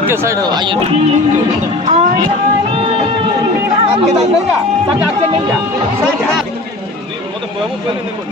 टिके साइड हो आइए आके नहीं जा तक आके नहीं जा साइड वो तो बाबू पहले नहीं बोल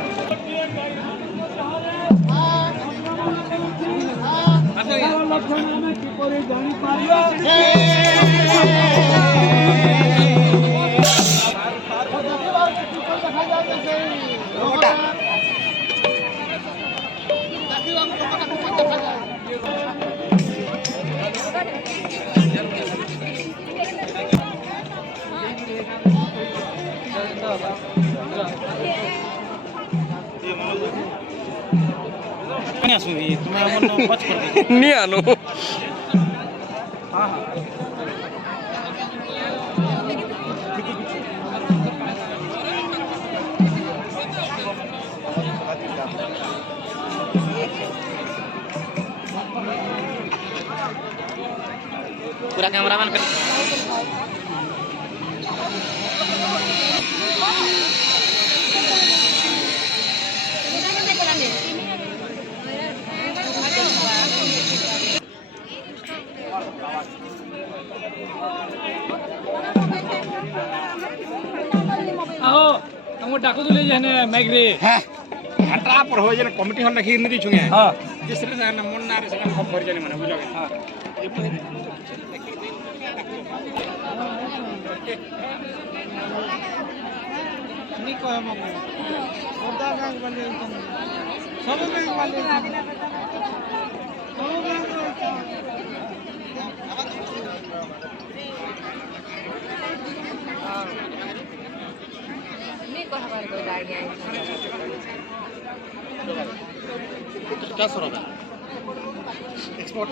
नहीं आनो पूरा कैमरामैन आओ तुमको डाकू तो ले जाने मैगरे है हटा पर हो जे कमिटी हन रखी नहीं छुंगे हां जिसरे से मन ना रे से खबर जाने माने बुझो हां नहीं कह हम ओदा बैंक बने सब बैंक वाले नहीं कह हमारे कोई गाड़ी आई क्या सर होगा एक्सपोर्ट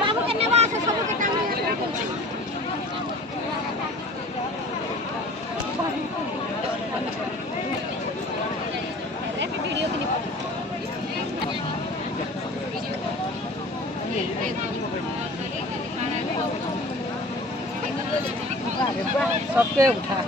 बाबू के निवास सब के टांग वीडियो के सबके उठा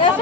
Yes,